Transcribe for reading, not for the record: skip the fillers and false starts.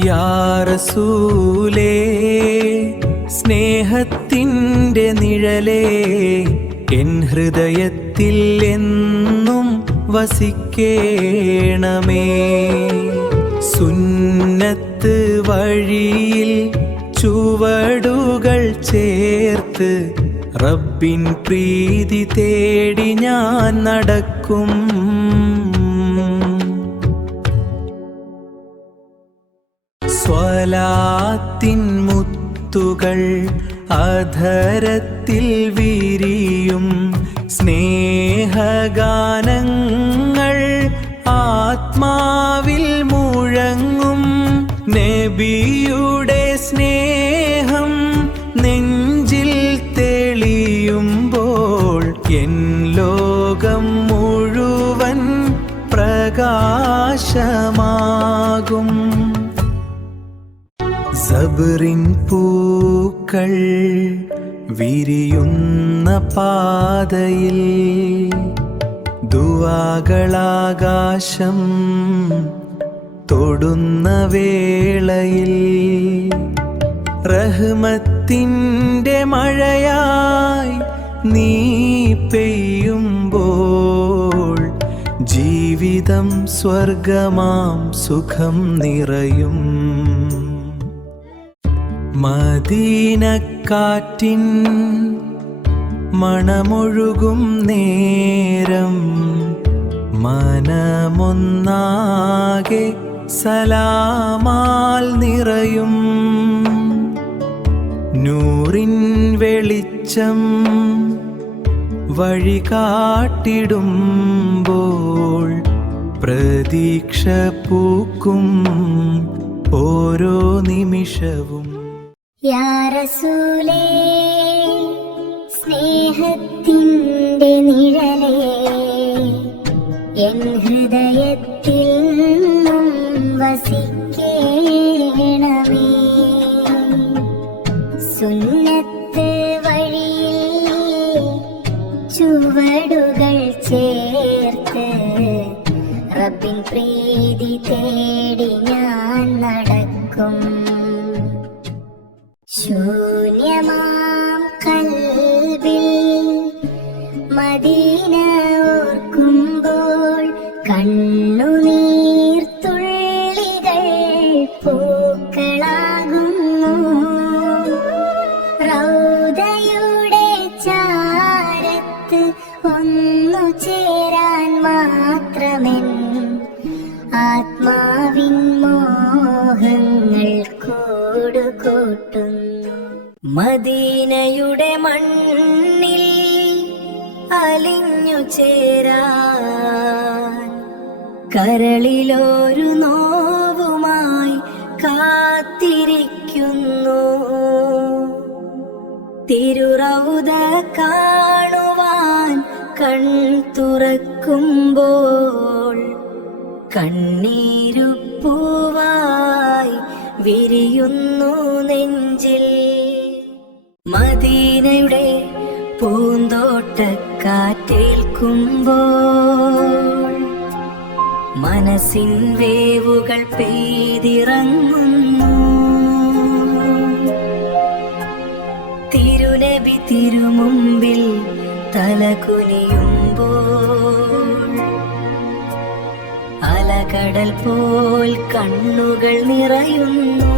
യാ റസൂലേ, സ്നേഹത്തിൻ്റെ നിഴലേ, എൻ ഹൃദയത്തിൽ എന്നും വസിക്കേണമേ. സുന്നത്ത് വഴിയിൽ ചുവടുകൾ ചേർത്ത് റബ്ബിൻ പ്രീതി തേടി ഞാൻ നടക്കും. സ്വലാത്തിൻ മുത്തുകൾ അധരത്തിൽ വിരിയും, സ്നേഹഗാനങ്ങൾ ആത്മാവിൽ മുഴങ്ങും. നബിയുടെ സ്നേഹം നെഞ്ചിൽ തെളിയുമ്പോൾ എൻ ലോകം മുഴുവൻ പ്രകാശമാകും. സബ്റിൻ പൂക്കൾ വിരിയുന്ന പാതയിൽ ദുആകളാകാശം തൊടുന്ന വേളയിൽ റഹ്മത്തിൻ്റെ മഴയായി നീ പെയ്യുമ്പോൾ ജീവിതം സ്വർഗമാം സുഖം നിറയും. മദീനക്കാറ്റിൻ മണമൊഴുകും നേരം മനമൊന്നാകെ സലാമാൽ നിറയും. നൂറിൻ വെളിച്ചം വഴി കാട്ടിടുമ്പോൾ പ്രതീക്ഷ പൂക്കും ഓരോ നിമിഷവും. യാ റസൂലേ, സ്നേഹത്തിൻ്റെ നിഴലേ, എൻ ഹൃദയത്തിൽ വസിക്കേണമേ. സുന്നത്ത് വഴിയിൽ ചുവടുകൾ ചേർത്ത് റബ്ബിൻ പ്രീതി തേടി ഞാൻ നടക്കും. ശൂന്യമാം കൽബിൽ മദീന ഓർക്കുമ്പോൾ കണ്ണുനീർത്തുള്ളികൾ പൂക്കളാകുന്നു. റൗദയുടെ ചാരത്ത് ഒന്നു ചേരാൻ മാത്രമെൻ ആത്മാവിൻ മോഹങ്ങൾ കൂടുകൂട്ടുന്നു. മദീനയുടെ മണ്ണിൽ അലിഞ്ഞു ചേരാൻ കരളിലൊരു നോവുമായി കാത്തിരിക്കുന്നു. തിരുറൗദ കാണുവാൻ കൺ തുറക്കുമ്പോൾ കണ്ണീരുപ്പൂവായി വിരിയുന്നു നെഞ്ചിൽ. മദീനയുടെ പൂന്തോട്ടക്കാറ്റേൽക്കുമ്പോൾ മനസ്സിൻ വേവുകൾ പെയ്തിറങ്ങുന്നു. തിരുനബി തിരുമുമ്പിൽ തലകുനിയുമ്പോൾ അലകടൽ പോൽ കണ്ണുകൾ നിറയുന്നു.